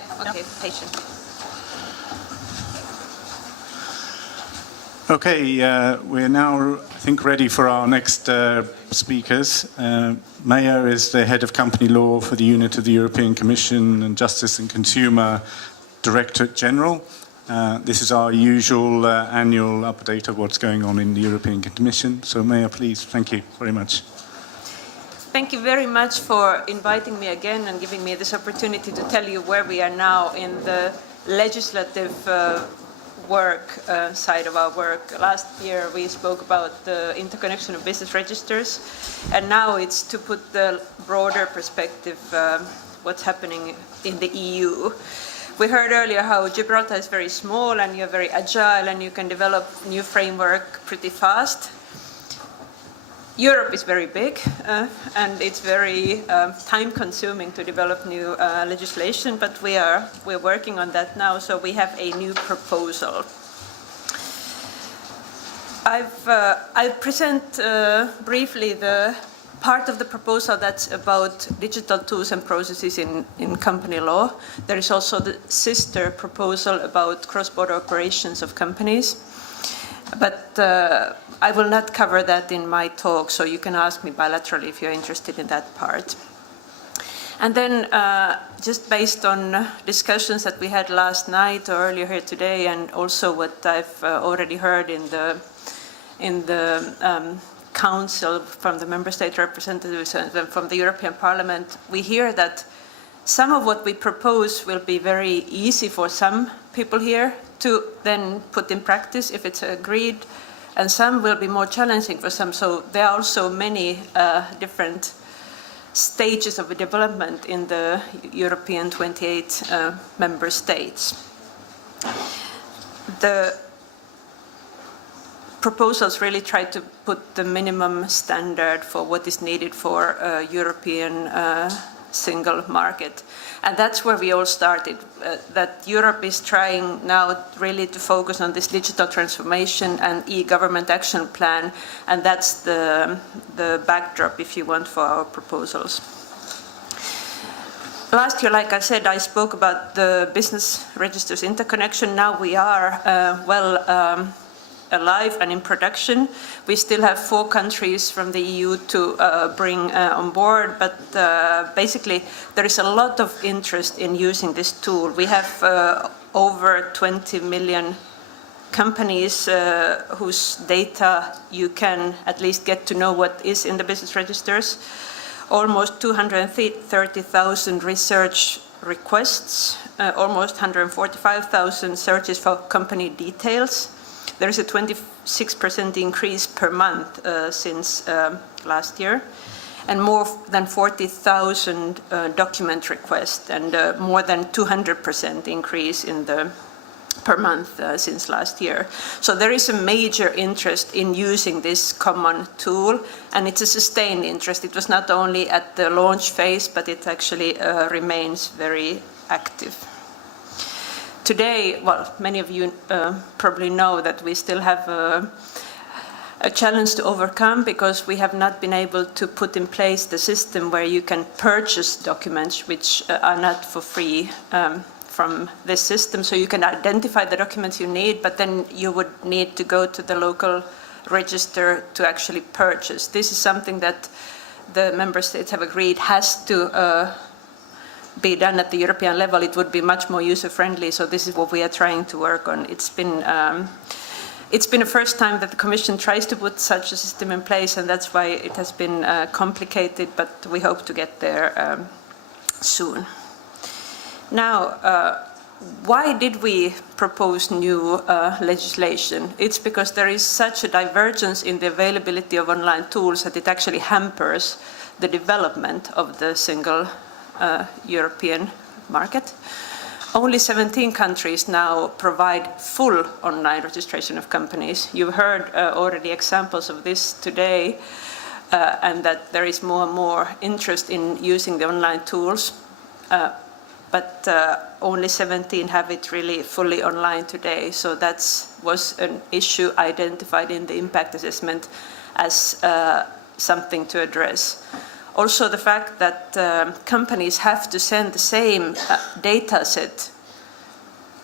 Okay, patient. Okay, we're now, I think, ready for our next speakers. Maija is the head of company law for the unit of the European Commission and Justice and Consumer Directorate General. This is our usual annual update of what's going on in the European Commission. So Maija, please, thank you very much. Thank you very much for inviting me again and giving me this opportunity to tell you where we are now in the legislative work side of our work. Last year we spoke about the interconnection of business registers, and now it's to put the broader perspective what's happening in the EU. We heard earlier how Gibraltar is very small and you're very agile and you can develop new framework pretty fast. Europe is very big and it's very time-consuming to develop new legislation, but we're working on that now, so we have a new proposal. I'll present briefly the part of the proposal that's about digital tools and processes in company law. There is also the sister proposal about cross-border operations of companies. But I will not cover that in my talk, so you can ask me bilaterally if you're interested in that part. And then just based on discussions that we had last night or earlier here today, and also what I've already heard in the Council from the Member State representatives and from the European Parliament, we hear that some of what we propose will be very easy for some people here to then put in practice if it's agreed, and some will be more challenging for some. So there are also many different stages of development in the European 28 member states. The proposals really try to put the minimum standard for what is needed for a European single market. And that's where we all started, that Europe is trying now really to focus on this digital transformation and e-government action plan, and that's the backdrop, if you want, for our proposals. Last year, like I said, I spoke about the business registers interconnection. Now we are alive and in production. We still have 4 countries from the EU to bring on board, but basically there is a lot of interest in using this tool. We have over 20 million companies whose data you can at least get to know what is in the business registers. Almost 230,000 research requests, almost 145,000 searches for company details. There is a 26% increase per month since last year, and more than 40,000 document requests, and more than 200% increase in the per month since last year. So there is a major interest in using this common tool, and it's a sustained interest. It was not only at the launch phase, but it actually remains very active. Today, well, many of you probably know that we still have a challenge to overcome, because we have not been able to put in place the system where you can purchase documents which are not for free from this system. So you can identify the documents you need, but then you would need to go to the local register to actually purchase. This is something that the member states have agreed has to be done at the European level. It would be much more user-friendly, so this is what we are trying to work on. It's been the first time that the Commission tries to put such a system in place, and that's why it has been complicated, but we hope to get there soon. Now, why did we propose new legislation? It's because there is such a divergence in the availability of online tools that it actually hampers the development of the single European market. Only 17 countries now provide full online registration of companies. You've heard already examples of this today, and that there is more and more interest in using the online tools, but only 17 have it really fully online today. So that was an issue identified in the impact assessment as something to address. Also the fact that companies have to send the same data set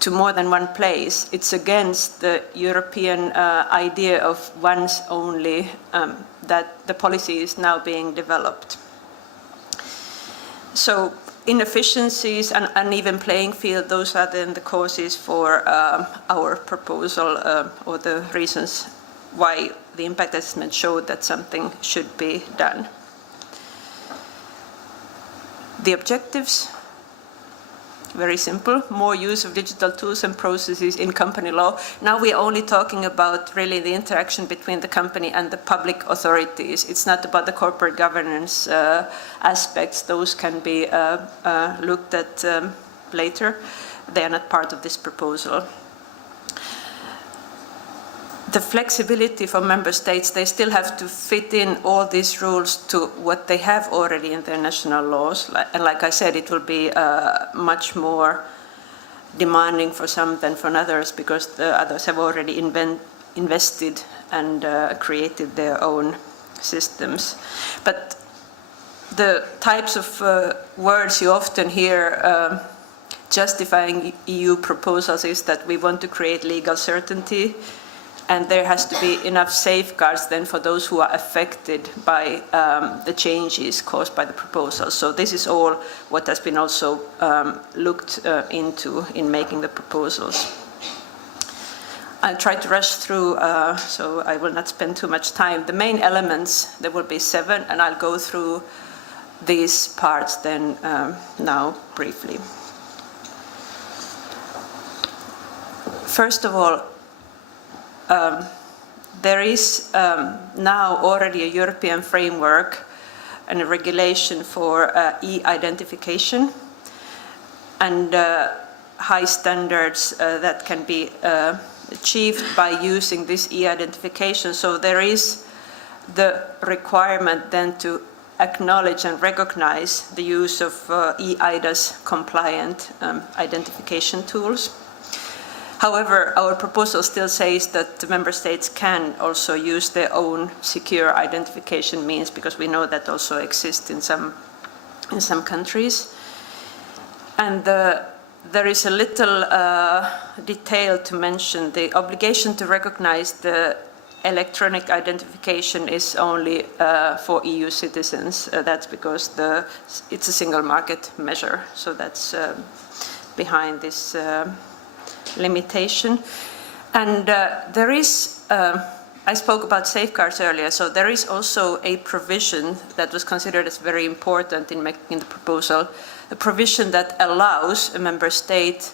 to more than one place, it's against the European idea of once only, that the policy is now being developed. So inefficiencies and uneven playing field, those are then the causes for our proposal, or the reasons why the impact assessment showed that something should be done. The objectives, very simple: more use of digital tools and processes in company law. Now we're only talking about really the interaction between the company and the public authorities. It's not about the corporate governance aspects. Those can be looked at later. They are not part of this proposal. The flexibility for member states, they still have to fit in all these rules to what they have already in their national laws. And like I said, it will be much more demanding for some than for others, because the others have already invested and created their own systems. But the types of words you often hear justifying EU proposals is that we want to create legal certainty, and there has to be enough safeguards then for those who are affected by the changes caused by the proposal. So this is all what has been also looked into in making the proposals. I'll try to rush through, so I will not spend too much time. The main elements, there will be 7, and I'll go through these parts then now briefly. First of all, there is now already a European framework and a regulation for e-identification, and high standards that can be achieved by using this e-identification. So there is the requirement then to acknowledge and recognize the use of e-IDAS compliant identification tools. However, our proposal still says that the member states can also use their own secure identification means, because we know that also exists in some countries. And there is a little detail to mention. The obligation to recognize the electronic identification is only for EU citizens. That's because it's a single market measure. So that's behind this limitation. And there is, I spoke about safeguards earlier, so there is also a provision that was considered as very important in making the proposal, a provision that allows a member state,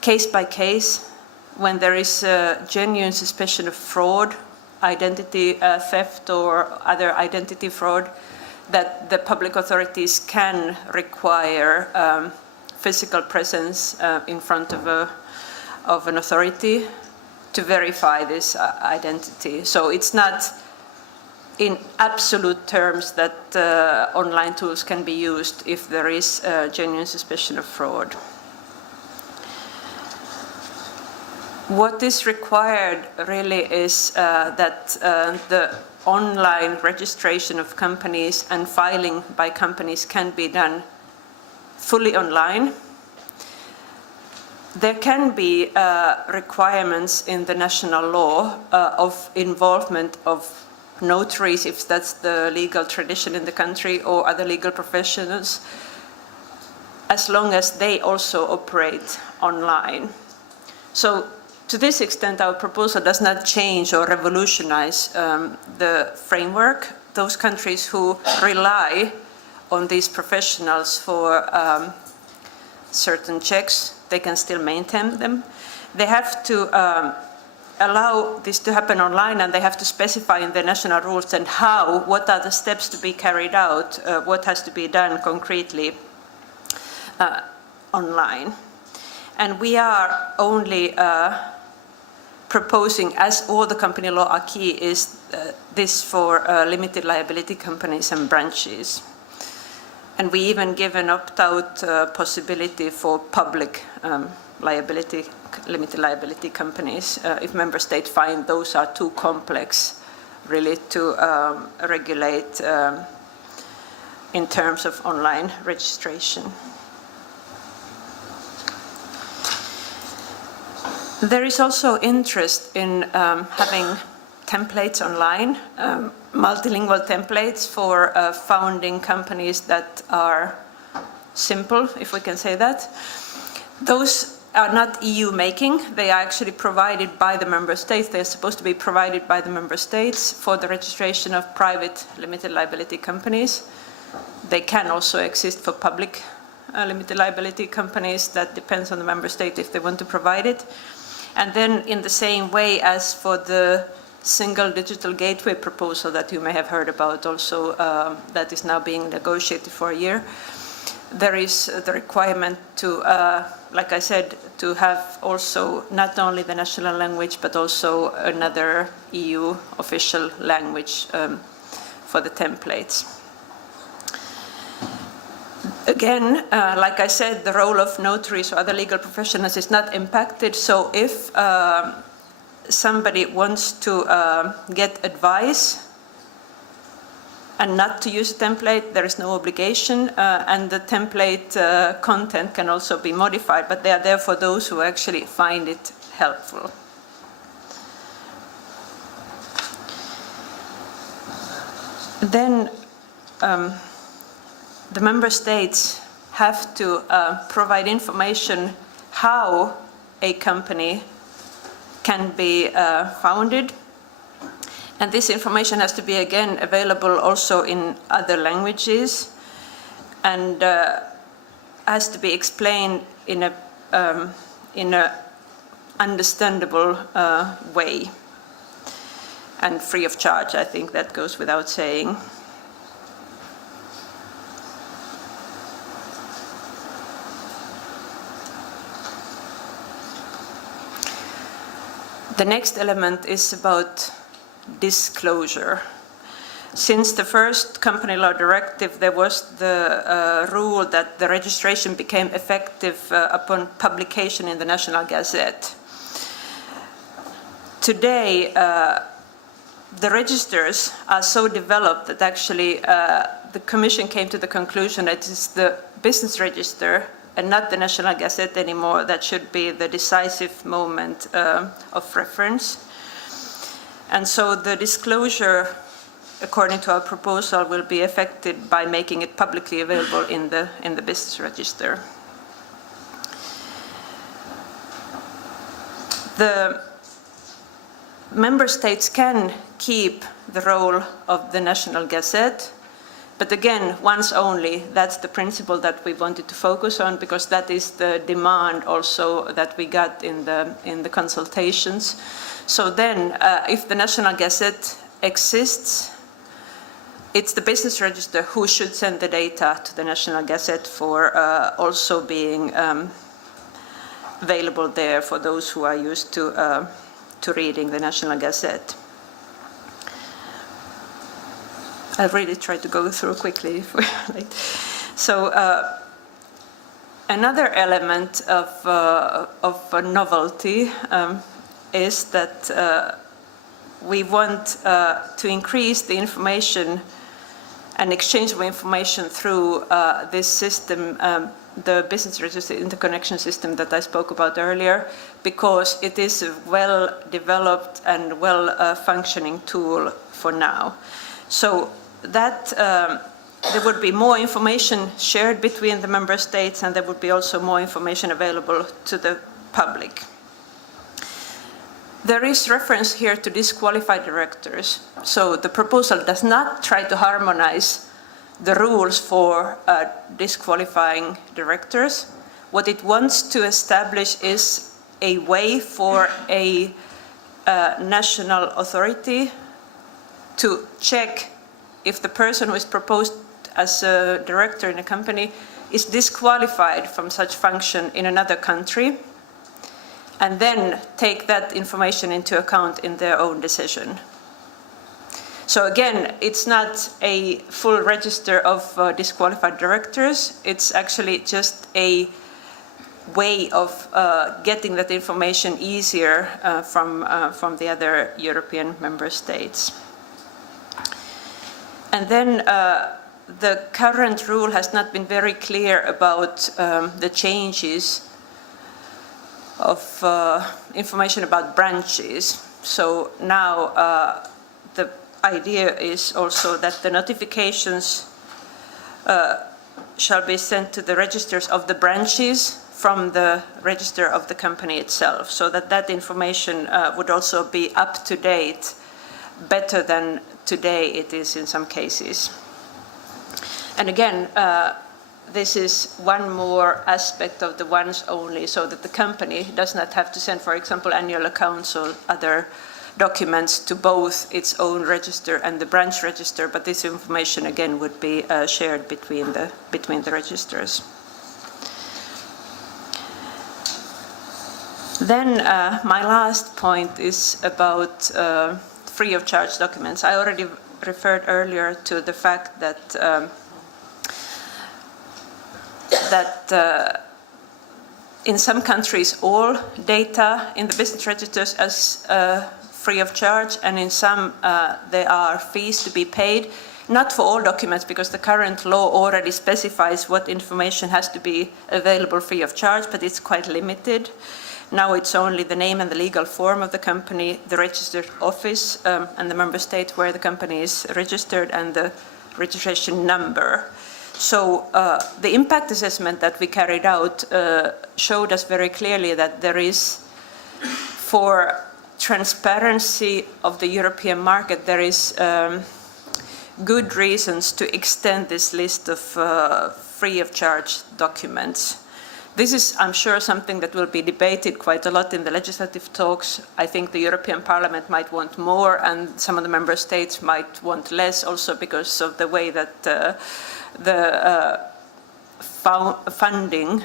case by case, when there is a genuine suspicion of fraud, identity theft or other identity fraud, that the public authorities can require physical presence in front of an authority to verify this identity. So it's not in absolute terms that online tools can be used if there is a genuine suspicion of fraud. What is required really is that the online registration of companies and filing by companies can be done fully online. There can be requirements in the national law of involvement of notaries, if that's the legal tradition in the country, or other legal professionals, as long as they also operate online. So to this extent, our proposal does not change or revolutionize the framework. Those countries who rely on these professionals for certain checks, they can still maintain them. They have to allow this to happen online, and they have to specify in their national rules and how, what are the steps to be carried out, what has to be done concretely online. And we are only proposing, as all the company law acquis is this for limited liability companies and branches. And we even give an opt-out possibility for public limited liability companies if member states find those are too complex really to regulate in terms of online registration. There is also interest in having templates online, multilingual templates for founding companies that are simple, if we can say that. Those are not EU making, they are actually provided by the member states. They're supposed to be provided by the member states for the registration of private limited liability companies. They can also exist for public limited liability companies. That depends on the member state if they want to provide it. And then in the same way as for the single digital gateway proposal that you may have heard about also, that is now being negotiated for a year, there is the requirement to, like I said, to have also not only the national language but also another EU official language for the templates. Again, like I said, the role of notaries or other legal professionals is not impacted. So if somebody wants to get advice and not to use a template, there is no obligation, and the template content can also be modified, but they are there for those who actually find it helpful. Then the member states have to provide information how a company can be founded. And this information has to be, again, available also in other languages and has to be explained in a understandable way and free of charge. I think that goes without saying. The next element is about disclosure. Since the first company law directive, there was the rule that the registration became effective upon publication in the National Gazette. Today, the registers are so developed that actually the Commission came to the conclusion that it's the business register and not the National Gazette anymore that should be the decisive moment of reference. And so the disclosure, according to our proposal, will be affected by making it publicly available in the business register. The member states can keep the role of the National Gazette, but again, once only. That's the principle that we wanted to focus on, because that is the demand also that we got in the consultations. So then, if the National Gazette exists, it's the business register who should send the data to the National Gazette for also being available there for those who are used to reading the National Gazette. I'll really try to go through quickly if we're late. So another element of novelty is that we want to increase the information and exchange of information through this system, the business register interconnection system that I spoke about earlier, because it is a well-developed and well-functioning tool for now. So that there would be more information shared between the member states, and there would be also more information available to the public. There is reference here to disqualify directors. So the proposal does not try to harmonize the rules for disqualifying directors. What it wants to establish is a way for a national authority to check if the person who is proposed as a director in a company is disqualified from such function in another country, and then take that information into account in their own decision. So again, it's not a full register of disqualified directors. It's actually just a way of getting that information easier from the other European member states. And then the current rule has not been very clear about the changes of information about branches. So now the idea is also that the notifications shall be sent to the registers of the branches from the register of the company itself, so that that information would also be up to date, better than today it is in some cases. And again, this is one more aspect of the once only, so that the company does not have to send, for example, annual accounts or other documents to both its own register and the branch register, but this information again would be shared between the registers. Then my last point is about free of charge documents. I already referred earlier to the fact that in some countries all data in the business registers is free of charge, and in some there are fees to be paid, not for all documents, because the current law already specifies what information has to be available free of charge, but it's quite limited. Now it's only the name and the legal form of the company, the registered office, and the member state where the company is registered, and the registration number. So the impact assessment that we carried out showed us very clearly that there is, for transparency of the European market, there is good reasons to extend this list of free of charge documents. This is, I'm sure, something that will be debated quite a lot in the legislative talks. I think the European Parliament might want more, and some of the member states might want less, also because of the way that the funding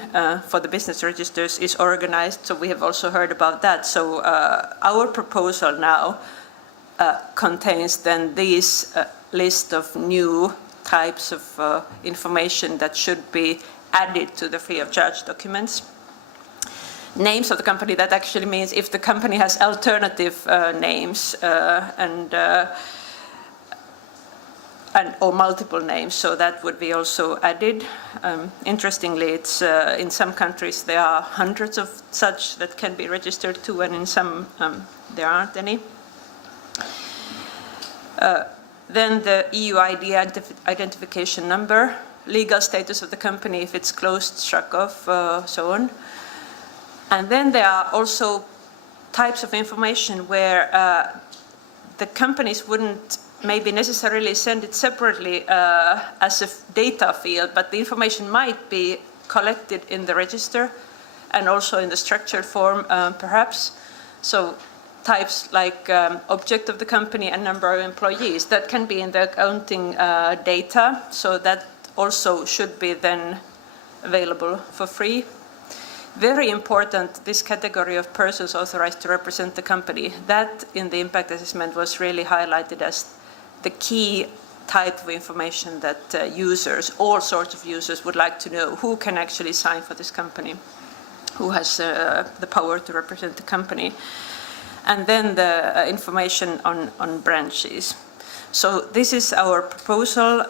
for the business registers is organized. So we have also heard about that. So our proposal now contains then this list of new types of information that should be added to the free of charge documents. Names of the company, that actually means if the company has alternative names or multiple names, so that would be also added. Interestingly, it's in some countries there are hundreds of such that can be registered too, and in some there aren't any. Then the EU ID identification number, legal status of the company if it's closed, struck off, so on. And then there are also types of information where the companies wouldn't maybe necessarily send it separately as a data field, but the information might be collected in the register and also in the structured form, perhaps. So types like object of the company and number of employees, that can be in the accounting data, so that also should be then available for free. Very important, this category of persons authorized to represent the company, that in the impact assessment was really highlighted as the key type of information that users, all sorts of users, would like to know. Who can actually sign for this company? Who has the power to represent the company? And then the information on branches. So this is our proposal.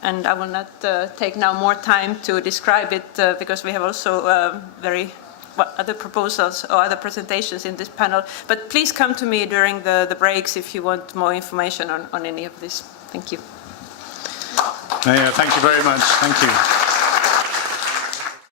And I will not take now more time to describe it because we have also other proposals or other presentations in this panel. But please come to me during the breaks if you want more information on any of this. Thank you. Maija, thank you very much. Thank you.